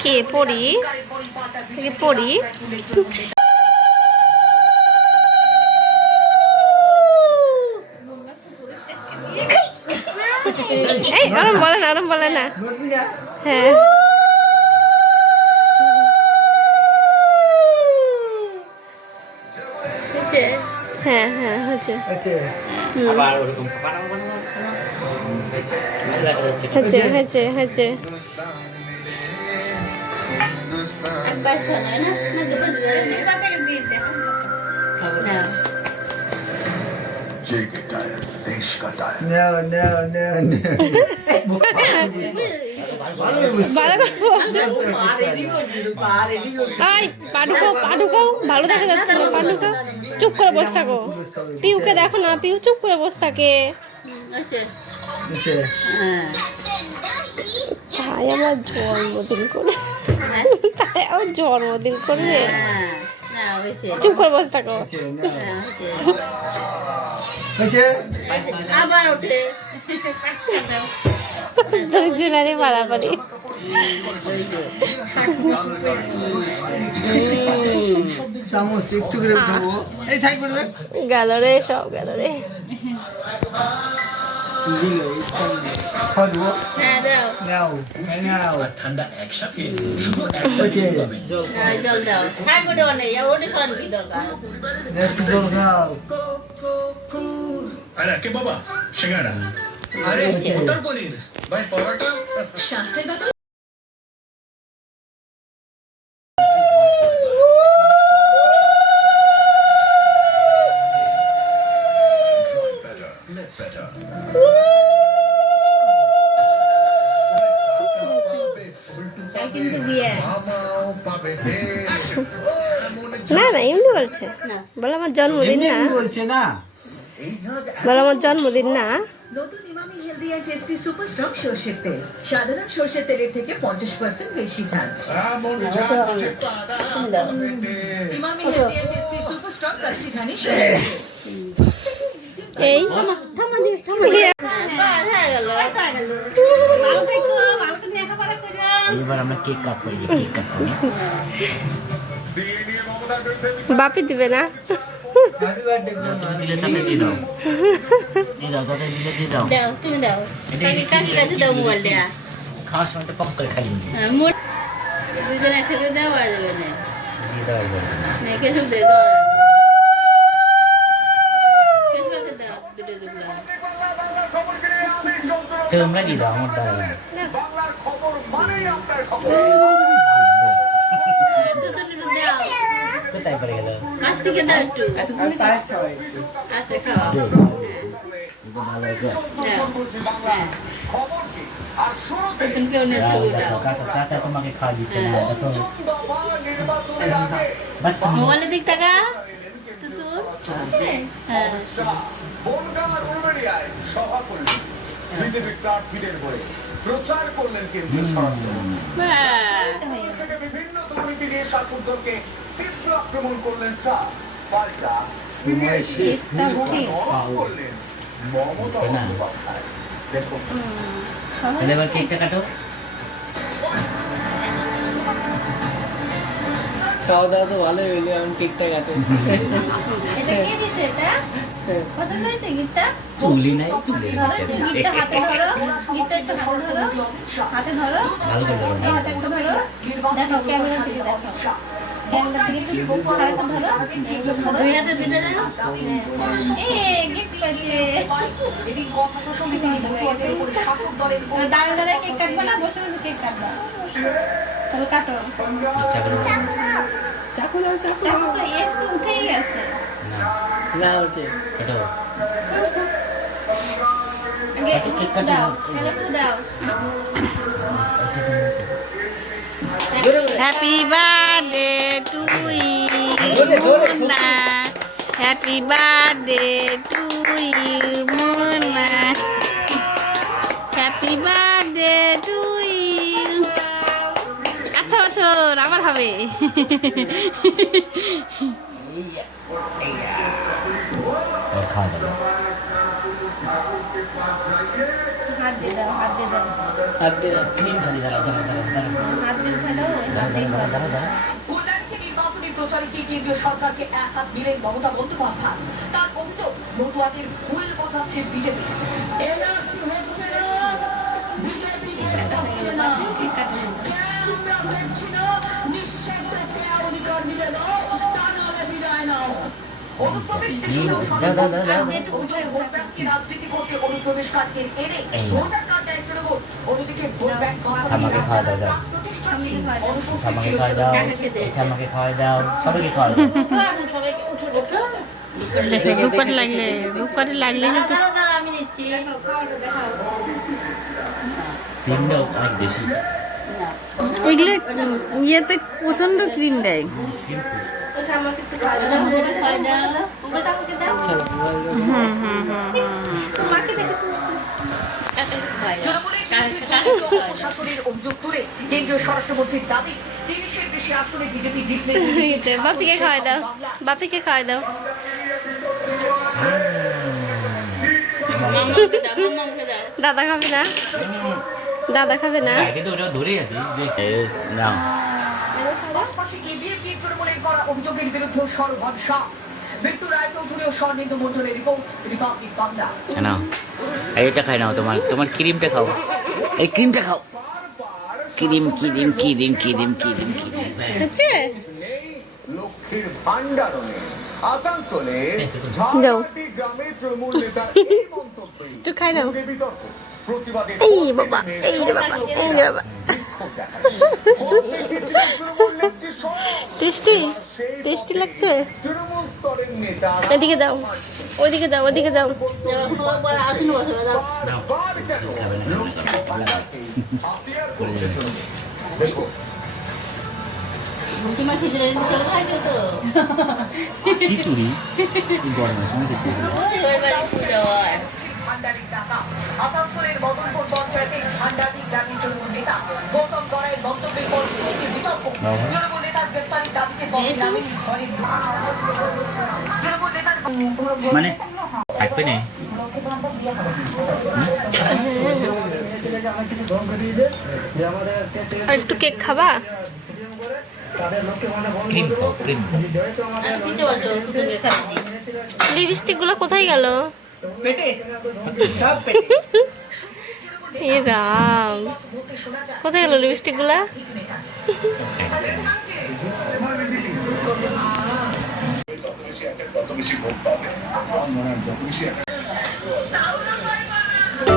কে পড়ি পড়ি এই ওরম বলে না হ্যাঁ হ্যাঁ হ্যাঁ হচ্ছে হচ্ছে হচ্ছে হচ্ছে ভালো দেখা যাচ্ছে না পাডুকা চুপ করে বসে থাকো পিউকে দেখো না পিউ চুপ করে বসে থাকে তাই আমার জন্মদিন করে তাই আমার জন্মদিন করবে চুপ করে বসে থাকো দুজনারই মারামারি গেল রে সব গেল রে ঠান্ডা একসাথে আরে কে বাবা সিঙ্গাড়া আরে মটর পনির ভাই পরোটা শাস্ত্রের ব্যাপার না না এমনি বলছে বলে আমার জন্মদিন না বলে আমার জন্মদিন না নতুন Emami healthy and tasty super stock সরষের তেল সাধারণ সরষের তেলের থেকে 50% বেশি ঝাল Emami healthy and tasty super stock কাস্টিখানি এই এবার আমরা কেক কাট করি কেক কাট করি বাপি দিবে না দিলে তাকে দিয়ে দাও তাকে দিলে দিয়ে দাও তুমি দাও কাছে দাও মোবাইলটা খাওয়ার সময় পক করে খালি দুজন একসাথে দেওয়া যাবে না দিয়ে দাও মেয়েকে শুধু দে দাও তোমরা দিয়ে দাও আমার দাঁড়াবে কোথায় পড়ে গেল কাছ থেকে দাও একটু আচ্ছা খাওয়া কাকা তোমাকে খাওয়া দিচ্ছে না দেখো মোবাইলে দিক টাকা প্রচার করলেন কেন্দ্রীয় বিভিন্ন দুর্নীতি নিয়ে শাসকদলকে তীব্র আক্রমণ করলেন পাল্টা করলেন মমতা বন্দ্যোপাধ্যায় দেখুন তাহলে এবার কেকটা কাটো খাওয়া দাওয়া তো ভালোই হইলো এখন কেকটা কাটো এটা কে দিছে এটা পছন্দ হয়েছে গিফটটা চুলি নাই চুলি গিফটটা হাতে ধরো গিফটটা একটু হাতে ধরো ভালো করে ধরো এই হাতে একটু ধরো দেখো ক্যামেরা থেকে দেখো ক্যামেরা থেকে একটু হাতে ধরো দুই হাতে দুটো দাও এই গিফট পেয়েছে দাঁড়িয়ে দাঁড়িয়ে কেক কাটবা না বসে বসে কেক কাটবা তাহলে কাটো চাকু দাও চাকু তো এস তো উঠেই গেছে না ওকে কাটো কেক দাও তাহলে তো দাও happy birthday to you Munna happy birthday to you Munna খাবে। और खा देगा হাত দিয়ে দাও, হাত দিয়ে দাও, হাত দিয়ে क्रीम खाली दाঁড়াও दाঁড়ाও दाঁড়ाও दाঁড়ाও হাত দিয়ে ফেলো, হাত দিয়ে दाঁড়ाও दाঁড়ाও दाঁড়ाও কল্যাণীতে নির্বাচনী প্রচারে কি কেন্দ্রীয় সরকারকে এক হাত দিলেন মমতা বন্দ্যোপাধ্যায়। তার অভিযোগ মতুয়াদের ভুল বোঝাচ্ছে বিজেপি। এনআরসি হচ্ছে না, বিজেপি হচ্ছে না, আমরা হচ্ছি না, নিঃশব্দকে অধিকার দিলে দাও, তা নাহলে বিদায় নাও। অনুপ্রবেশকে শুধু রাজনীতি করতে অনুপ্রবেশকারীকে এনে ভোটার কার্ড দেয় তৃণমূল, অন্যদিকে ভোট ব্যাংক থামাকে খাওয়া দাও যাও থামাকে খাওয়া দাও থামাকে খাওয়া দাও সবাইকে খাওয়া দাও দেখো ধূপকাঠি লাগলে, ধূপকাঠি লাগলে কিন্তু আমি নিচ্ছি। ক্রিমটাও অনেক বেশি এগুলো ইয়েতে প্রচন্ড ক্রিম দেয়। ওটা আমাকে একটু খাওয়া দাও, ওটা খাওয়া দাও, ওটা আমাকে দাও। তোমাকে দেখে তুমি প্রশাসনের অভিযোগ তুলে কেন্দ্রীয় স্বরাষ্ট্রমন্ত্রীর দাবি ৩০-এর বেশি আসনে বিজেপি জিতলে বাপিকে খাওয়াই দাও, বাপিকে খাওয়াই দাও। মামাকে দাও, মামাকে দাও। দাদা খাবে না, দাদা খাবে না। কিন্তু ওটা ধরে আছিস না পাশাপাশি বিএনপি তৃণমূলের করা অভিযোগের বিরুদ্ধে সরব শাহ। মৃত্যু রায়চৌধুরী ও স্বর্ণেন্দু মন্ডলের রিপোর্ট, রিপাবলিক বাংলা। না এইটা খাই নাও তোমার তোমার ক্রিমটা খাও এই ক্রিমটা খাও cream cream cream cream cream cream হচ্ছে লক্ষ্মীর ভান্ডারও নেই। আসানসোলে যাও। ঝাড়াটি গ্রামে তৃণমূল নেতার এই মন্তব্যে একটু খাই নাও। তুলে বিতর্ক। প্রতিবাদে এই বাবা, এই রে বাবা, এই রে বাবা। তৃণমূল নেত্রী সহ টেস্টি, টেস্টি লাগছে। তৃণমূল স্তরের নেতা এদিকে দাও, ওইদিকে দাও, ওইদিকে দাও। আসুন বসো দাও। বারবার কেন লক্ষ্মীর ভান্ডারকে হাতিয়ার করছে তৃণমূল? দেখুন তোমার খিচুড়ি চল খাইছো তো? খিচুড়ি গরমের সময় খিচুড়ি ওই বাড়ি পূজা হয়। ভান্ডারির টাকা। আসানসোলের মদনপুর পঞ্চায়েতে ভান্ডারি জাতীয় তৃণমূল নেতা গৌতম গড়াইয়ের মন্তব্যের পর বিতর্ক। তৃণমূল নেতার গ্রেফতারির দাবিতে তৃণমূল নেতার মানে থাকবে না আর একটু কেক খাবা? ক্রিম খাও ক্রিম আর পিছে বসো, তুমি খাবি। লিপস্টিক গুলো কোথায় গেল? পেটে সব পেটে এ রাম, কোথায় গেল লিপস্টিক গুলা? যত বেশি ভোট পাবে